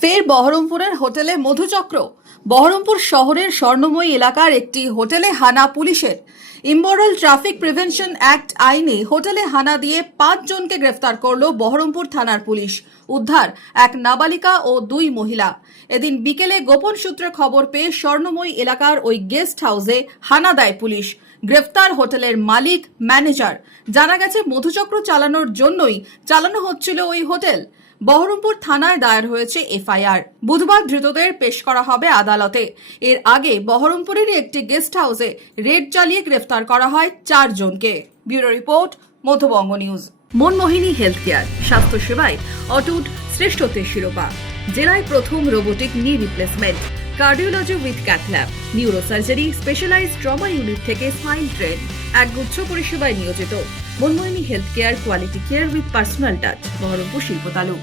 ফের বহরমপুরের হোটেলে মধুচক্র। বহরমপুর শহরের স্বর্ণময়ী এলাকার একটি হোটেলে হানা পুলিশের। ইমমরাল ট্রাফিক প্রিভেনশন অ্যাক্ট আইনে হোটেলে হানা দিয়ে 5 জনকে গ্রেফতার করল বহরমপুর থানার পুলিশ। উদ্ধার এক নাবালিকা ও 2 মহিলা। এদিন বিকেলে গোপন সূত্রে খবর পেয়ে স্বর্ণময়ী এলাকার ওই গেস্ট হাউসে হানা দেয় পুলিশ। গ্রেফতার হোটেলের মালিক, ম্যানেজার। জানা গেছে মধুচক্র চালানোর জন্যই চালানো হচ্ছিল ওই হোটেল। বহরমপুর থানায় দায়ের হয়েছে এফআইআর। বুধবার ধৃতদের পেশ করা হবে আদালতে। এর আগে বহরমপুরের একটি গেস্ট হাউসে রেড চালিয়ে গ্রেফতার করা হয় 4 জনকে। Bureau report, Madhyabanga news. Manmohini health care, স্বাস্থ্য সেবায় অটুট শ্রেষ্ঠত্বের শিরোপা। জেলায় প্রথম robotic knee replacement, cardiology with cath lab, neurosurgery, specialised trauma unit থেকে স্মাইল ট্রেন, একগুচ্ছ পরিষেবায় নিয়োজিত। Manmohini health care, quality care with personal touch, Baharampur শিল্প তালুক।